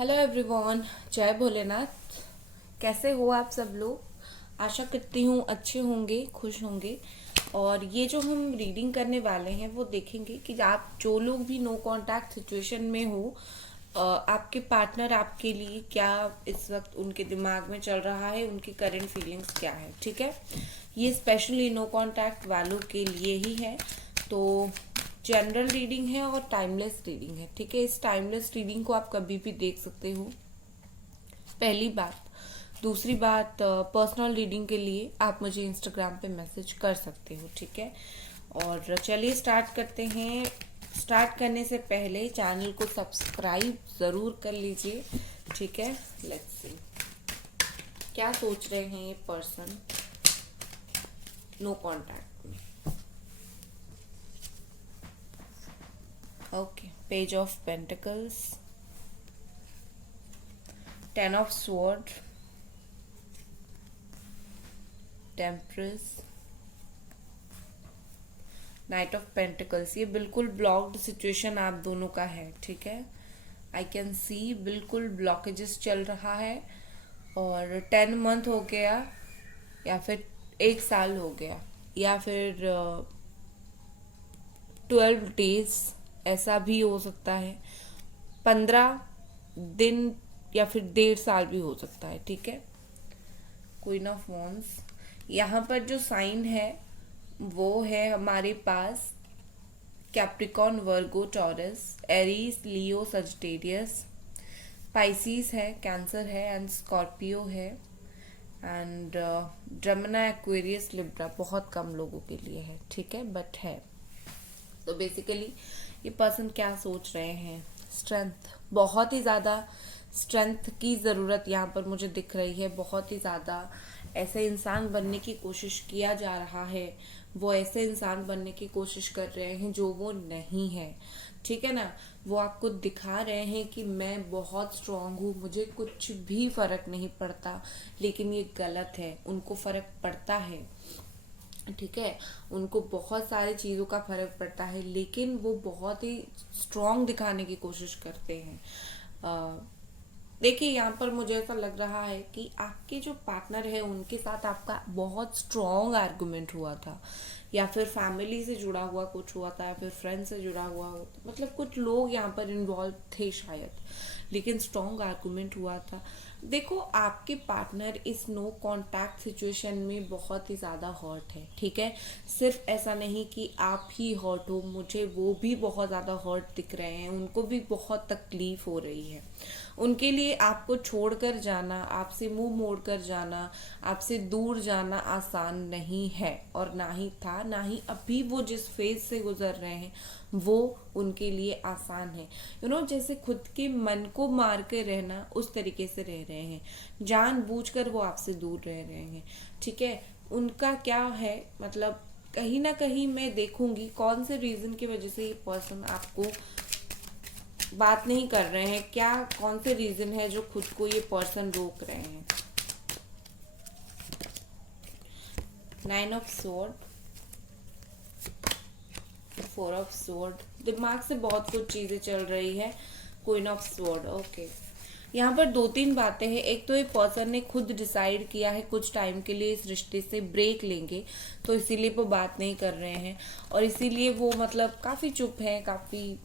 Hello everyone, जय भोलेनाथ। कैसे हो आप सब लोग? आशा करती हूँ अच्छे होंगे, खुश होंगे। और ये जो हम रीडिंग करने वाले हैं वो देखेंगे कि आप जो लोग भी नो कांटेक्ट सिचुएशन में हो, आपके पार्टनर आपके लिए क्या इस वक्त उनके दिमाग में चल रहा है, उनकी करंट फीलिंग्स क्या है। ठीक है, ये स्पेशली नो कांटेक्ट वालों के लिए ही है। तो जनरल रीडिंग है और टाइमलेस रीडिंग है। ठीक है, इस टाइमलेस रीडिंग को आप कभी भी देख सकते हो, पहली बात। दूसरी बात, पर्सनल रीडिंग के लिए आप मुझे इंस्टाग्राम पे मैसेज कर सकते हो। ठीक है, और चलिए स्टार्ट करते हैं। स्टार्ट करने से पहले चैनल को सब्सक्राइब ज़रूर कर लीजिए। ठीक है, लेट्स सी क्या सोच रहे हैं ये पर्सन नो कांटेक्ट में। Okay, page of pentacles, 10 of sword, temperance, knight of pentacles. ये बिल्कुल ब्लॉक्ड सिचुएशन आप दोनों का है। ठीक है, आई कैन सी बिल्कुल ब्लॉकेजेस चल रहा है। और 10 मंथ हो गया, या फिर 1 साल हो गया, या फिर 12 डेज, ऐसा भी हो सकता है। 15 दिन, या फिर 1.5 साल भी हो सकता है। ठीक है, क्वीन ऑफ वॉन्ड्स। यहाँ पर जो साइन है वो है हमारे पास कैप्रिकॉन, वर्गो, टॉरस, एरीज, लियो, सजिटेरियस, पाइसीस है, कैंसर है, एंड स्कॉर्पियो है, एंड जमुना, एक्वेरियस, लिब्रा। बहुत कम लोगों के लिए है। ठीक है, बट है। तो बेसिकली ये पर्सन क्या सोच रहे हैं? स्ट्रेंथ, बहुत ही ज़्यादा स्ट्रेंथ की ज़रूरत यहाँ पर मुझे दिख रही है। बहुत ही ज़्यादा ऐसे इंसान बनने की कोशिश किया जा रहा है, वो ऐसे इंसान बनने की कोशिश कर रहे हैं जो वो नहीं है। ठीक है ना, वो आपको दिखा रहे हैं कि मैं बहुत स्ट्रांग हूँ, मुझे कुछ भी फर्क नहीं पड़ता। लेकिन ये गलत है, उनको फर्क पड़ता है। ठीक है, उनको बहुत सारी चीज़ों का फर्क पड़ता है, लेकिन वो बहुत ही स्ट्रांग दिखाने की कोशिश करते हैं। देखिए, यहाँ पर मुझे ऐसा लग रहा है कि आपके जो पार्टनर है उनके साथ आपका बहुत स्ट्रॉन्ग आर्गुमेंट हुआ था, या फिर फैमिली से जुड़ा हुआ कुछ हुआ था, या फिर फ्रेंड से जुड़ा हुआ हो, मतलब कुछ लोग यहाँ पर इन्वॉल्व थे शायद, लेकिन स्ट्रॉन्ग आर्गुमेंट हुआ था। देखो, आपके पार्टनर इस नो कांटेक्ट सिचुएशन में बहुत ही ज़्यादा हर्ट है। ठीक है, सिर्फ ऐसा नहीं कि आप ही हर्ट हो, मुझे वो भी बहुत ज़्यादा हर्ट दिख रहे हैं, उनको भी बहुत तकलीफ हो रही है। उनके लिए आपको छोड़कर जाना, आपसे मुंह मोड़कर जाना, आपसे दूर जाना आसान नहीं है, और ना ही था, ना ही अभी वो जिस फेज से गुजर रहे हैं वो उनके लिए आसान है। जैसे खुद के मन को मार के रहना, उस तरीके से रह रहे हैं, जानबूझकर वो आपसे दूर रह रहे हैं। ठीक है, उनका क्या है, मतलब कहीं ना कहीं मैं देखूंगी कौन से रीजन की वजह से ये पर्सन आपको बात नहीं कर रहे हैं, क्या कौन से रीजन है जो खुद को ये पर्सन रोक रहे हैं। 9 ऑफ स्वॉर्ड, 4 ऑफ स्वॉर्ड, दिमाग से बहुत कुछ चीजें चल रही है। Queen of sword. ओके, यहाँ पर 2-3 बातें हैं। एक तो ये पर्सन ने खुद डिसाइड किया है कुछ टाइम के लिए इस रिश्ते से ब्रेक लेंगे, तो इसीलिए वो बात नहीं कर रहे हैं, और इसीलिए वो मतलब काफी चुप है, काफी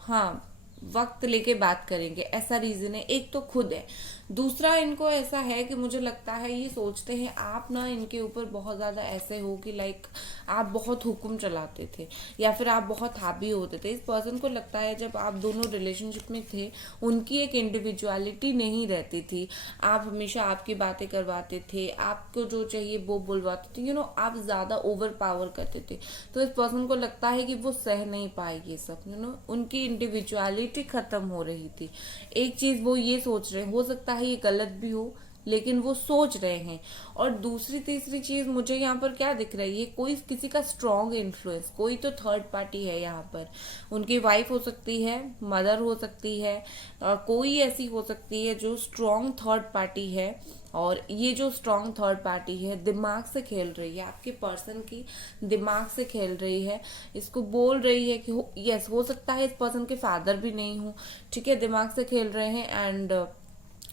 हाँ, वक्त लेके बात करेंगे, ऐसा रीजन है। एक तो खुद है, दूसरा इनको ऐसा है कि मुझे लगता है ये सोचते हैं आप ना इनके ऊपर बहुत ज्यादा ऐसे हो कि लाइक आप बहुत हुक्म चलाते थे, या फिर आप बहुत हावी होते थे। इस पर्सन को लगता है जब आप दोनों रिलेशनशिप में थे उनकी एक इंडिविजुअलिटी नहीं रहती थी, आप हमेशा आपकी बातें करवाते थे, आपको जो चाहिए वो बुलवाते थे, आप ज्यादा ओवर पावर करते थे। तो इस पर्सन को लगता है कि वो सह नहीं पाएगी सब, उनकी इंडिविजुअलिटी खत्म हो रही थी। एक चीज वो ये सोच रहे हैं, हो सकता है ये गलत भी हो, लेकिन वो सोच रहे हैं। और दूसरी तीसरी चीज मुझे यहाँ पर क्या दिख रही है, कोई किसी का स्ट्रॉन्ग इन्फ्लुएंस, कोई तो थर्ड पार्टी है यहाँ पर। उनकी वाइफ हो सकती है, मदर हो सकती है, कोई ऐसी हो सकती है जो स्ट्रॉन्ग थर्ड पार्टी है। और ये जो स्ट्रॉन्ग थर्ड पार्टी है दिमाग से खेल रही है, आपके पर्सन की दिमाग से खेल रही है। इसको बोल रही है कि यस, हो सकता है इस पर्सन के फादर भी नहीं हो, ठीक है, दिमाग से खेल रहे हैं एंड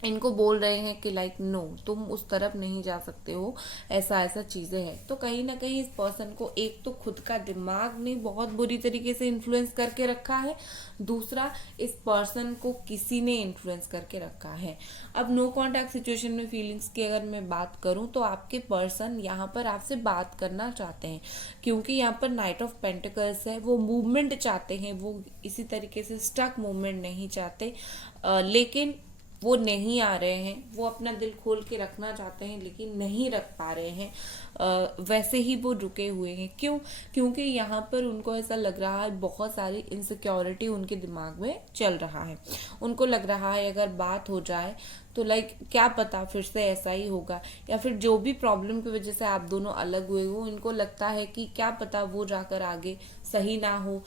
इनको बोल रहे हैं कि लाइक नो, तुम उस तरफ नहीं जा सकते हो, ऐसा ऐसा चीजें हैं। तो कहीं ना कहीं इस पर्सन को एक तो खुद का दिमाग ने बहुत बुरी तरीके से इन्फ्लुएंस करके रखा है, दूसरा इस पर्सन को किसी ने इन्फ्लुएंस करके रखा है। अब नो कांटेक्ट सिचुएशन में फीलिंग्स की अगर मैं बात करूं तो आपके पर्सन यहाँ पर आपसे बात करना चाहते हैं, क्योंकि यहाँ पर नाइट ऑफ पेंटिकल्स है, वो मूवमेंट चाहते हैं, वो इसी तरीके से स्टक मूवमेंट नहीं चाहते, लेकिन वो नहीं आ रहे हैं। वो अपना दिल खोल के रखना चाहते हैं लेकिन नहीं रख पा रहे हैं, वैसे ही वो रुके हुए हैं। क्यों? क्योंकि यहाँ पर उनको ऐसा लग रहा है बहुत सारी इनसिक्योरिटी उनके दिमाग में चल रहा है। उनको लग रहा है अगर बात हो जाए तो लाइक क्या पता फिर से ऐसा ही होगा, या फिर जो भी प्रॉब्लम की वजह से आप दोनों अलग हुए हो, इनको लगता है कि क्या पता वो जाकर आगे सही ना हो।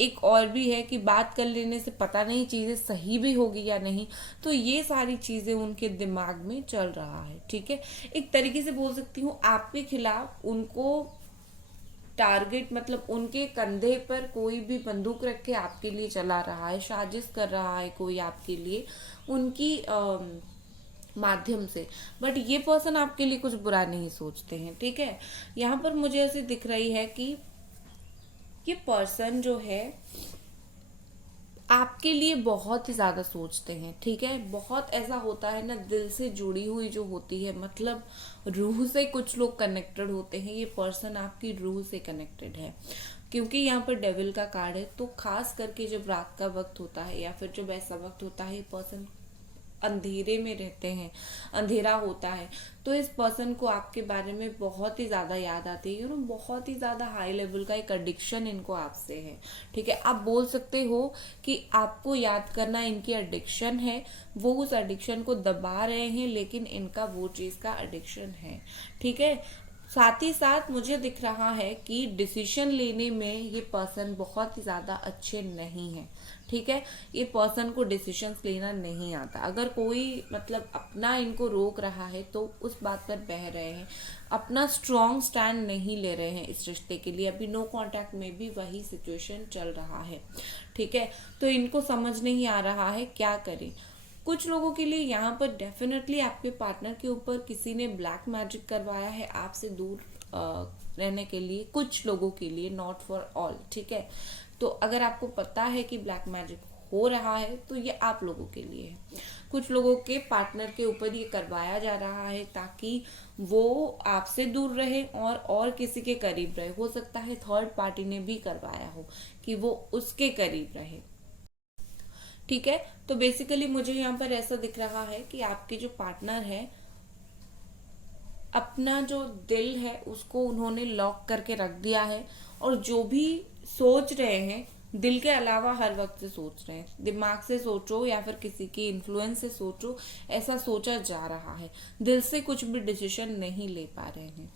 एक और भी है कि बात कर लेने से पता नहीं चीजें सही भी होगी या नहीं। तो ये सारी चीजें उनके दिमाग में चल रहा है, ठीक है। एक तरीके से बोल सकती हूँ आपके खिलाफ उनको टारगेट, मतलब उनके कंधे पर कोई भी बंदूक रख के आपके लिए चला रहा है, साजिश कर रहा है कोई आपके लिए उनकी माध्यम से। बट ये पर्सन आपके लिए कुछ बुरा नहीं सोचते हैं, ठीक है। यहाँ पर मुझे ऐसे दिख रही है कि ये पर्सन जो है आपके लिए बहुत ही ज्यादा सोचते हैं, ठीक है। बहुत ऐसा होता है ना, दिल से जुड़ी हुई जो होती है, मतलब रूह से कुछ लोग कनेक्टेड होते हैं, ये पर्सन आपकी रूह से कनेक्टेड है। क्योंकि यहाँ पर डेविल का कार्ड है, तो खास करके जब रात का वक्त होता है या फिर जब ऐसा वक्त होता है, ये पर्सन अंधेरे में रहते हैं, अंधेरा होता है, तो इस पर्सन को आपके बारे में बहुत ही ज्यादा याद आती है। बहुत ही ज्यादा हाई लेवल का एक एडिक्शन इनको आपसे है, ठीक है। आप बोल सकते हो कि आपको याद करना इनकी एडिक्शन है, वो उस एडिक्शन को दबा रहे हैं लेकिन इनका वो चीज का एडिक्शन है, ठीक है। साथ ही साथ मुझे दिख रहा है कि डिसीजन लेने में ये पर्सन बहुत ही ज्यादा अच्छे नहीं है, ठीक है। ये पर्सन को डिसीजंस लेना नहीं आता। अगर कोई मतलब अपना इनको रोक रहा है तो उस बात पर बह रहे हैं, अपना स्ट्रॉन्ग स्टैंड नहीं ले रहे हैं इस रिश्ते के लिए। अभी नो कांटेक्ट में भी वही सिचुएशन चल रहा है, ठीक है। तो इनको समझ नहीं आ रहा है क्या करें। कुछ लोगों के लिए यहाँ पर डेफिनेटली आपके पार्टनर के ऊपर किसी ने ब्लैक मैजिक करवाया है आपसे दूर रहने के लिए, कुछ लोगों के लिए, नॉट फॉर ऑल, ठीक है। तो अगर आपको पता है कि ब्लैक मैजिक हो रहा है तो ये आप लोगों के लिए है। कुछ लोगों के पार्टनर के ऊपर ये करवाया जा रहा है ताकि वो आपसे दूर रहे और किसी के करीब रहे। हो सकता है थर्ड पार्टी ने भी करवाया हो कि वो उसके करीब रहे, ठीक है। तो बेसिकली मुझे यहाँ पर ऐसा दिख रहा है कि आपके जो पार्टनर है, अपना जो दिल है उसको उन्होंने लॉक करके रख दिया है, और जो भी सोच रहे हैं दिल के अलावा हर वक्त से सोच रहे हैं। दिमाग से सोचो या फिर किसी की इन्फ्लुएंस से सोचो, ऐसा सोचा जा रहा है, दिल से कुछ भी डिसीजन नहीं ले पा रहे हैं।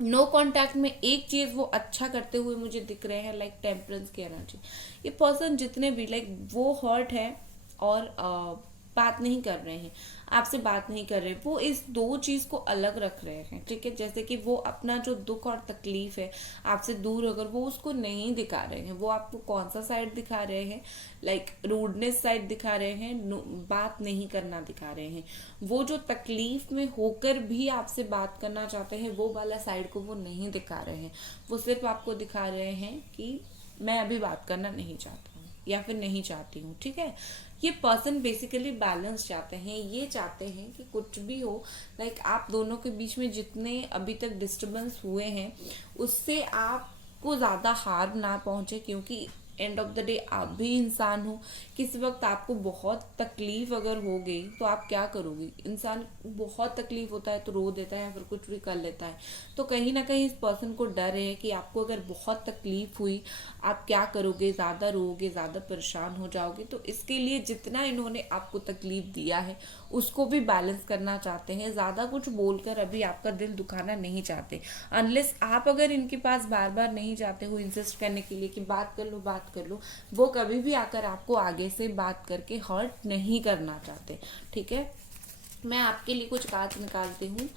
नो कांटेक्ट में एक चीज वो अच्छा करते हुए मुझे दिख रहे हैं, लाइक टेम्परेंस की एनर्जी। ये पर्सन जितने भी लाइक वो हर्ट है और बात नहीं कर रहे हैं, आपसे बात नहीं कर रहे, वो इस दो चीज को अलग रख रहे हैं, ठीक है। जैसे कि वो अपना जो दुख और तकलीफ है आपसे दूर होकर वो उसको नहीं दिखा रहे हैं। वो आपको कौन सा साइड दिखा रहे हैं, लाइक रूडनेस साइड दिखा रहे हैं, बात नहीं करना दिखा रहे हैं। वो जो तकलीफ में होकर भी आपसे बात करना चाहते हैं वो वाला साइड को वो नहीं दिखा रहे हैं। वो सिर्फ आपको दिखा रहे हैं कि मैं अभी बात करना नहीं चाहता हूँ या फिर नहीं चाहती हूँ, ठीक है। ये पर्सन बेसिकली बैलेंस चाहते हैं, ये चाहते हैं कि कुछ भी हो, लाइक आप दोनों के बीच में जितने अभी तक डिस्टर्बेंस हुए हैं उससे आपको ज्यादा हार्म ना पहुंचे, क्योंकि एंड ऑफ द डे आप भी इंसान हो। किसी वक्त आपको बहुत तकलीफ अगर हो गई तो आप क्या करोगे? इंसान बहुत तकलीफ होता है तो रो देता है या फिर कुछ भी कर लेता है। तो कहीं ना कहीं इस पर्सन को डर है कि आपको अगर बहुत तकलीफ हुई आप क्या करोगे, ज़्यादा रोओगे, ज़्यादा परेशान हो जाओगे। तो इसके लिए जितना इन्होंने आपको तकलीफ दिया है उसको भी बैलेंस करना चाहते हैं, ज़्यादा कुछ बोलकर अभी आपका दिल दुखाना नहीं चाहते। अनलेस आप अगर इनके पास बार बार नहीं जाते हो इंसिस्ट करने के लिए कि बात कर लो बात कर लो, वो कभी भी आकर आपको आगे से बात करके हर्ट नहीं करना चाहते। ठीक है, मैं आपके लिए कुछ कार्ड्स निकालती हूँ।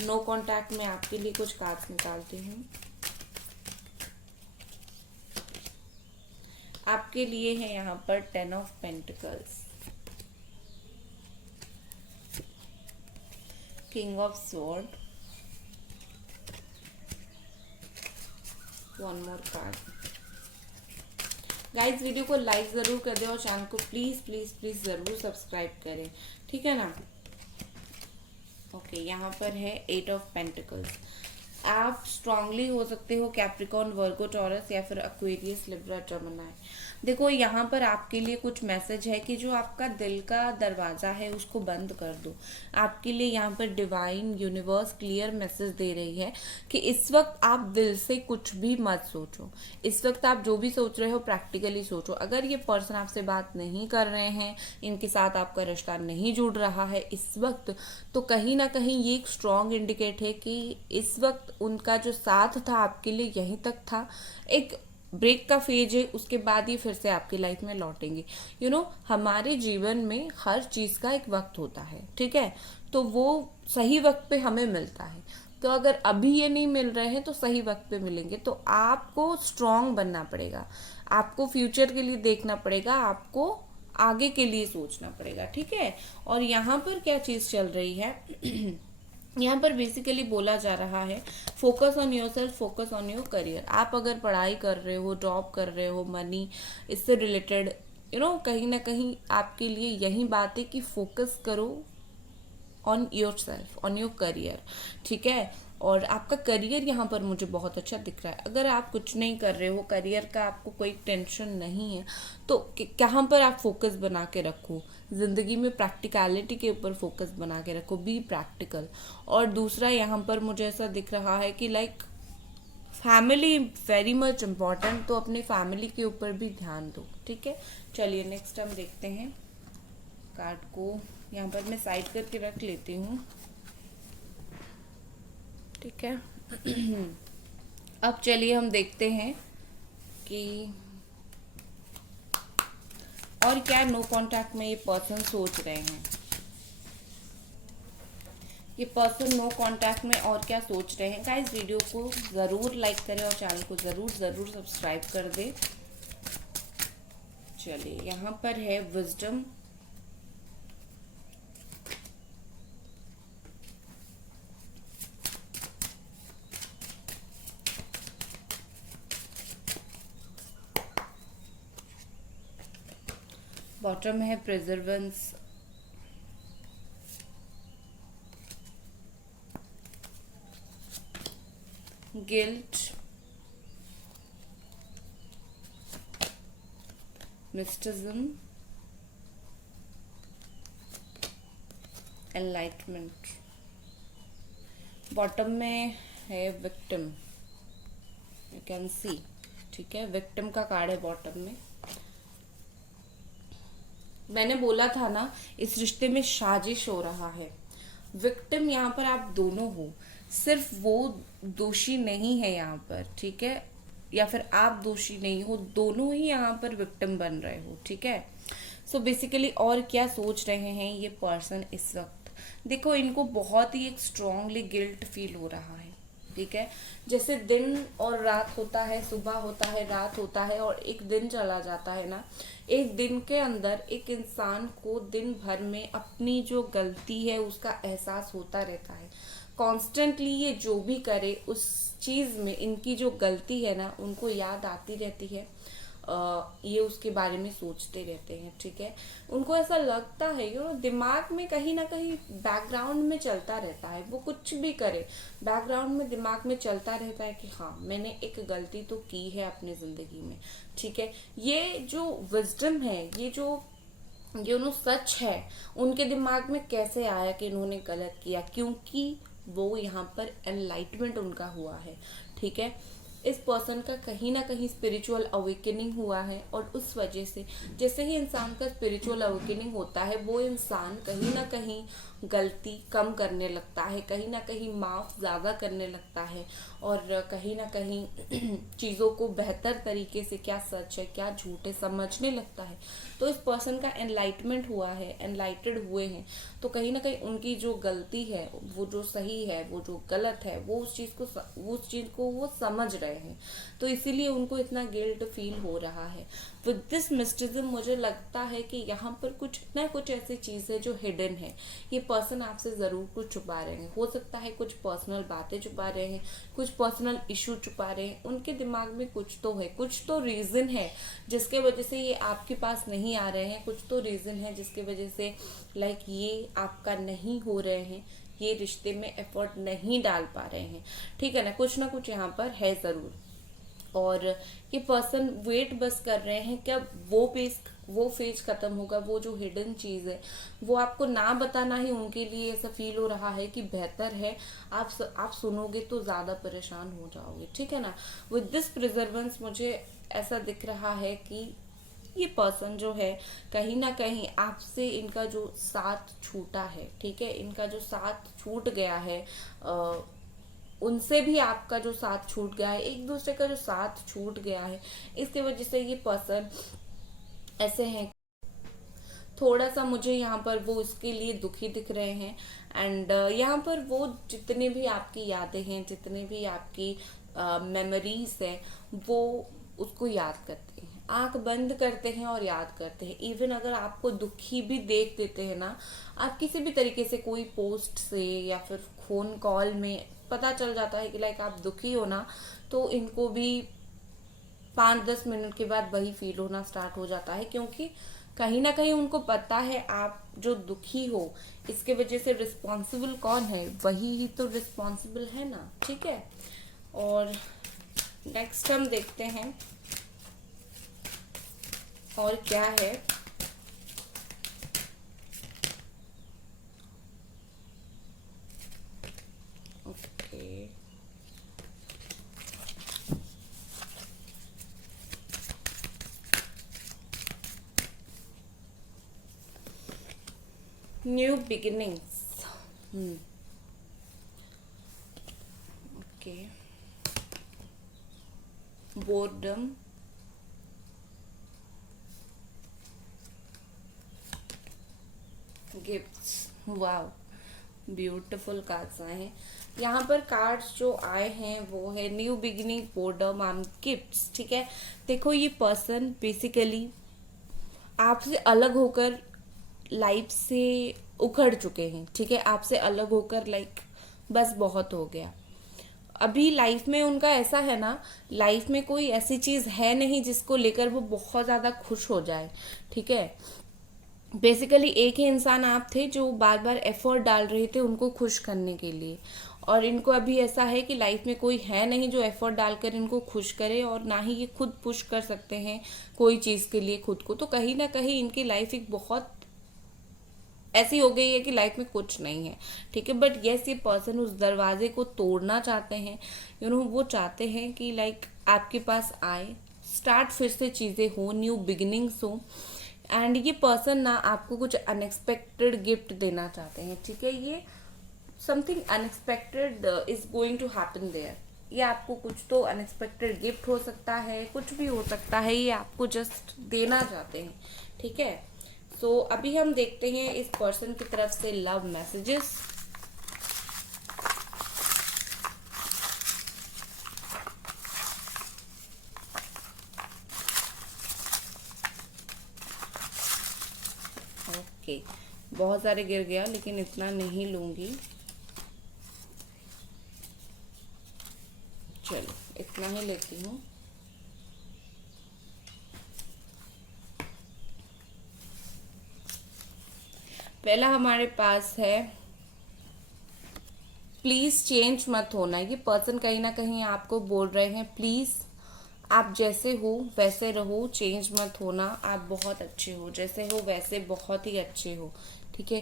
नो कॉन्टैक्ट में आपके लिए कुछ कार्ड्स निकालती हूँ। आपके लिए है यहाँ पर 10 of pentacles, king of sword, one more card. Guys video को लाइक जरूर कर दें और चैनल को प्लीज प्लीज प्लीज जरूर सब्सक्राइब करें, ठीक है ना। ओके, यहाँ पर है 8 ऑफ पेंटिकल्स। आप स्ट्रांगली हो सकते हो कैप्रिकॉर्न, वर्गो, टॉरस या फिर एक्वेरियस, लिब्रा, जमुनाई। देखो यहाँ पर आपके लिए कुछ मैसेज है कि जो आपका दिल का दरवाजा है उसको बंद कर दो। आपके लिए यहाँ पर डिवाइन यूनिवर्स क्लियर मैसेज दे रही है कि इस वक्त आप दिल से कुछ भी मत सोचो। इस वक्त आप जो भी सोच रहे हो प्रैक्टिकली सोचो। अगर ये पर्सन आपसे बात नहीं कर रहे हैं, इनके साथ आपका रिश्ता नहीं जुड़ रहा है इस वक्त, तो कहीं ना कहीं ये एक स्ट्रॉन्ग इंडिकेट है कि इस वक्त उनका जो साथ था आपके लिए यहीं तक था। एक ब्रेक का फेज है, उसके बाद ये फिर से आपकी लाइफ में लौटेंगे। हमारे जीवन में हर चीज का एक वक्त होता है, ठीक है, तो वो सही वक्त पे हमें मिलता है। तो अगर अभी ये नहीं मिल रहे हैं तो सही वक्त पे मिलेंगे। तो आपको स्ट्रांग बनना पड़ेगा, आपको फ्यूचर के लिए देखना पड़ेगा, आपको आगे के लिए सोचना पड़ेगा, ठीक है। और यहाँ पर क्या चीज चल रही है यहाँ पर बेसिकली बोला जा रहा है focus on your self, focus on your career. आप अगर पढ़ाई कर रहे हो, जॉब कर रहे हो, मनी इससे रिलेटेड कहीं ना कहीं आपके लिए यही बात है कि फोकस करो on your self, on your career, ठीक है। और आपका करियर यहाँ पर मुझे बहुत अच्छा दिख रहा है। अगर आप कुछ नहीं कर रहे हो, करियर का आपको कोई टेंशन नहीं है, तो कहाँ पर आप फोकस बना के रखो, जिंदगी में प्रैक्टिकलिटी के ऊपर फोकस बना के रखो, बी प्रैक्टिकल। और दूसरा यहाँ पर मुझे ऐसा दिख रहा है कि like family very much important, तो अपनी फैमिली के ऊपर भी ध्यान दो, ठीक है। चलिए नेक्स्ट हम देखते हैं कार्ड को। यहाँ पर मैं साइड करके रख लेती हूँ, ठीक है। अब चलिए हम देखते हैं कि और क्या नो कांटेक्ट में ये पर्सन सोच रहे हैं। ये पर्सन नो कांटेक्ट में और क्या सोच रहे हैं। गाइस वीडियो को ज़रूर लाइक करें और चैनल को ज़रूर ज़रूर सब्सक्राइब कर दें। चलिए यहाँ पर है विजडम, बॉटम है प्रिजर्वेंस, गिल्ट, मिस्टिज्म, एनलाइटमेंट। बॉटम में है विक्टिम, यू कैन सी, ठीक है। विक्टिम का कार्ड है बॉटम में। मैंने बोला था ना इस रिश्ते में साजिश हो रहा है। विक्टिम यहाँ पर आप दोनों हो, सिर्फ वो दोषी नहीं है यहाँ पर, ठीक है, या फिर आप दोषी नहीं हो, दोनों ही यहाँ पर विक्टिम बन रहे हो, ठीक है। सो बेसिकली और क्या सोच रहे हैं ये पर्सन इस वक्त। देखो इनको बहुत ही एक स्ट्रांगली गिल्ट फील हो रहा है, ठीक है। जैसे दिन और रात होता है, सुबह होता है, रात होता है और एक दिन चला जाता है ना, एक दिन के अंदर एक इंसान को दिन भर में अपनी जो गलती है उसका एहसास होता रहता है। कॉन्स्टेंटली ये जो भी करे उस चीज़ में इनकी जो गलती है ना उनको याद आती रहती है। ये उसके बारे में सोचते रहते हैं, ठीक है। उनको ऐसा लगता है दिमाग में कहीं ना कहीं बैकग्राउंड में चलता रहता है, वो कुछ भी करे बैकग्राउंड में दिमाग में चलता रहता है कि हाँ मैंने एक गलती तो की है अपनी जिंदगी में, ठीक है। ये जो विजडम है, ये जो सच है, उनके दिमाग में कैसे आया कि इन्होंने गलत किया, क्योंकि वो यहाँ पर एनलाइटमेंट उनका हुआ है, ठीक है। इस पर्सन का कहीं ना कहीं स्पिरिचुअल अवेकनिंग हुआ है, और उस वजह से जैसे ही इंसान का स्पिरिचुअल अवेकनिंग होता है, वो इंसान कहीं ना कहीं गलती कम करने लगता है, कहीं ना कहीं माफ ज़्यादा करने लगता है, और कहीं ना कहीं चीज़ों को बेहतर तरीके से क्या सच है क्या झूठ है समझने लगता है। तो इस पर्सन का एनलाइटमेंट हुआ है, एनलाइटेड हुए हैं, तो कहीं ना कहीं उनकी जो गलती है, वो जो सही है, वो जो गलत है, वो उस चीज़ को वो समझ रहे हैं, तो इसीलिए उनको इतना गिल्ट फील हो रहा है। विद दिस मिस्टिज्म मुझे लगता है कि यहाँ पर कुछ ना कुछ ऐसी चीज़ है जो हिडन है। ये पर्सन आपसे ज़रूर कुछ छुपा रहे हैं, हो सकता है कुछ पर्सनल बातें छुपा रहे हैं, कुछ पर्सनल इशू छुपा रहे हैं, उनके दिमाग में कुछ तो है, कुछ तो रीज़न है जिसके वजह से ये आपके पास नहीं आ रहे हैं, कुछ तो रीज़न है जिसके वजह से ये आपका नहीं हो रहे हैं, ये रिश्ते में एफर्ट नहीं डाल पा रहे हैं, ठीक है ना कुछ यहाँ पर है ज़रूर। और ये पर्सन वेट बस कर रहे हैं कि अब वो फेज खत्म होगा, वो जो हिडन चीज है वो आपको ना बताना ही उनके लिए ऐसा फील हो रहा है कि बेहतर है आप सुनोगे तो ज्यादा परेशान हो जाओगे, ठीक है ना। विद दिस प्रिजर्वेंस मुझे ऐसा दिख रहा है कि ये पर्सन जो है कहीं ना कहीं आपसे इनका जो साथ छूटा है, ठीक है, इनका जो साथ छूट गया है, उनसे भी आपका जो साथ छूट गया है, एक दूसरे का जो साथ छूट गया है, इसकी वजह से ये पर्सन ऐसे हैं। थोड़ा सा मुझे यहाँ पर वो इसके लिए दुखी दिख रहे हैं, एंड यहाँ पर वो जितने भी आपकी यादें हैं, जितने भी आपकी मेमोरीज हैं, वो उसको याद करते हैं, आंख बंद करते हैं और याद करते हैं। इवन अगर आपको दुखी भी देख देते हैं ना, आप किसी भी तरीके से कोई पोस्ट से या फिर फोन कॉल में पता चल जाता है कि आप दुखी हो ना, तो इनको भी 5-10 मिनट के बाद वही फील होना स्टार्ट हो जाता है, क्योंकि कहीं ना कहीं उनको पता है आप जो दुखी हो इसके वजह से रिस्पॉन्सिबल कौन है, वही ही तो रिस्पॉन्सिबल है ना, ठीक है। और नेक्स्ट हम देखते हैं और क्या है। Okay, new beginnings, okay, boredom, gifts, wow, beautiful cards आए हैं। यहाँ पर कार्ड्स जो आए हैं वो है new beginning, boredom and gifts, ठीक है। देखो ये पर्सन बेसिकली आपसे अलग होकर लाइफ से उखड़ चुके हैं, ठीक है, आपसे अलग होकर बस बहुत हो गया। अभी लाइफ में उनका ऐसा है ना, लाइफ में कोई ऐसी चीज है नहीं जिसको लेकर वो बहुत ज्यादा खुश हो जाए, ठीक है। बेसिकली एक ही इंसान आप थे जो बार बार एफर्ट डाल रहे थे उनको खुश करने के लिए, और इनको अभी ऐसा है कि लाइफ में कोई है नहीं जो एफर्ट डालकर इनको खुश करे, और ना ही ये खुद पुश कर सकते हैं कोई चीज के लिए खुद को। तो कहीं ना कहीं इनकी लाइफ एक बहुत ऐसी हो गई है कि लाइफ में कुछ नहीं है, ठीक है। बट यस, ये पर्सन उस दरवाजे को तोड़ना चाहते हैं, वो चाहते हैं कि आपके पास आए, स्टार्ट फिर से चीजें हो, न्यू बिगिनिंग्स हो, एंड ये पर्सन ना आपको कुछ अनएक्सपेक्टेड गिफ्ट देना चाहते हैं, ठीक है। ये something unexpected is going to happen there, ये आपको कुछ तो अनएक्सपेक्टेड गिफ्ट हो सकता है, कुछ भी हो सकता है, ये आपको जस्ट देना चाहते हैं, ठीक है। सो अभी हम देखते हैं इस पर्सन की तरफ से लव मैसेजेस। ओके, बहुत सारे गिर गया लेकिन इतना नहीं लूंगी, चलो इतना ही लेती हूँ। पहला हमारे पास है प्लीज चेंज मत होना। ये पर्सन कहीं ना कहीं आपको बोल रहे हैं प्लीज आप जैसे हो वैसे रहो, चेंज मत होना, आप बहुत अच्छे हो, जैसे हो वैसे बहुत ही अच्छे हो, ठीक है।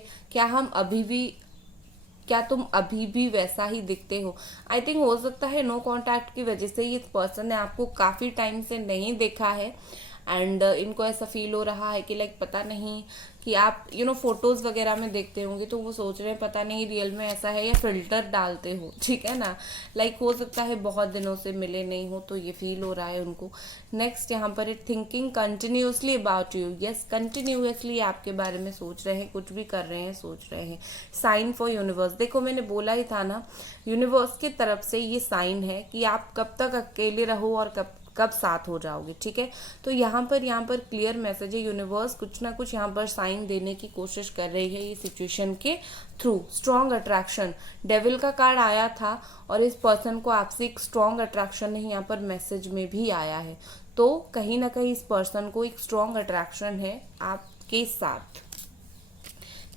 क्या तुम अभी भी वैसा ही दिखते हो। आई थिंक हो सकता है नो कांटेक्ट की वजह से ये पर्सन ने आपको काफी टाइम से नहीं देखा है एंड इनको ऐसा फील हो रहा है कि लाइक पता नहीं कि आप फोटोज वगैरह में देखते होंगे तो वो सोच रहे हैं पता नहीं रियल में ऐसा है या फिल्टर डालते हो, ठीक है ना। लाइक हो सकता है बहुत दिनों से मिले नहीं हो तो ये फील हो रहा है उनको। नेक्स्ट यहाँ पर thinking continuously about you. Yes, continuously आपके बारे में सोच रहे हैं, कुछ भी कर रहे हैं, सोच रहे हैं। साइन फॉर यूनिवर्स, देखो मैंने बोला ही था ना, यूनिवर्स की तरफ से ये साइन है कि आप कब तक अकेले रहो और कब साथ हो जाओगे, ठीक है। तो यहाँ पर क्लियर मैसेज है, यूनिवर्स कुछ ना कुछ यहाँ पर साइन देने की कोशिश कर रही है ये सिचुएशन के थ्रू। स्ट्रॉन्ग अट्रैक्शन, डेविल का कार्ड आया था और इस पर्सन को आपसे एक स्ट्रॉन्ग अट्रैक्शन है यहाँ पर मैसेज में भी आया है। तो कहीं ना कहीं इस पर्सन को एक स्ट्रॉन्ग अट्रैक्शन है आपके साथ।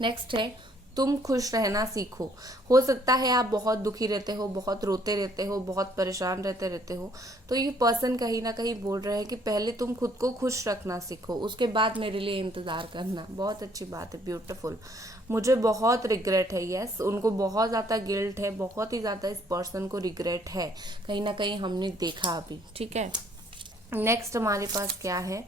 नेक्स्ट है तुम खुश रहना सीखो। हो सकता है आप बहुत दुखी रहते हो, बहुत रोते रहते हो, बहुत परेशान रहते हो, तो ये पर्सन कहीं ना कहीं बोल रहे हैं कि पहले तुम खुद को खुश रखना सीखो, उसके बाद मेरे लिए इंतजार करना। बहुत अच्छी बात है, ब्यूटीफुल। मुझे बहुत रिग्रेट है, यस, उनको बहुत ज़्यादा गिल्ट है, बहुत ही ज़्यादा इस पर्सन को रिग्रेट है, कहीं ना कहीं हमने देखा अभी, ठीक है। नेक्स्ट हमारे पास क्या है,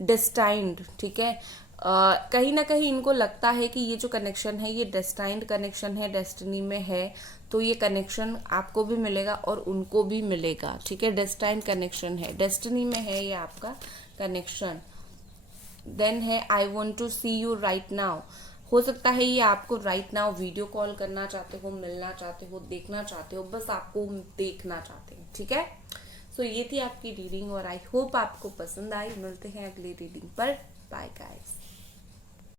डेस्टाइन्ड, ठीक है। कहीं ना कहीं इनको लगता है कि ये जो कनेक्शन है ये डेस्टाइन्ड कनेक्शन है, डेस्टिनी में है, तो ये कनेक्शन आपको भी मिलेगा और उनको भी मिलेगा, ठीक है। डेस्टाइन्ड कनेक्शन है, डेस्टिनी में है ये आपका कनेक्शन। देन है I want to see you right now. हो सकता है ये आपको राइट नाउ वीडियो कॉल करना चाहते हो, मिलना चाहते हो, देखना चाहते हो, बस आपको देखना चाहते हैं, ठीक है। सो ये थी आपकी रीडिंग और आई होप आपको पसंद आई। मिलते हैं अगली रीडिंग पर। Bye guys.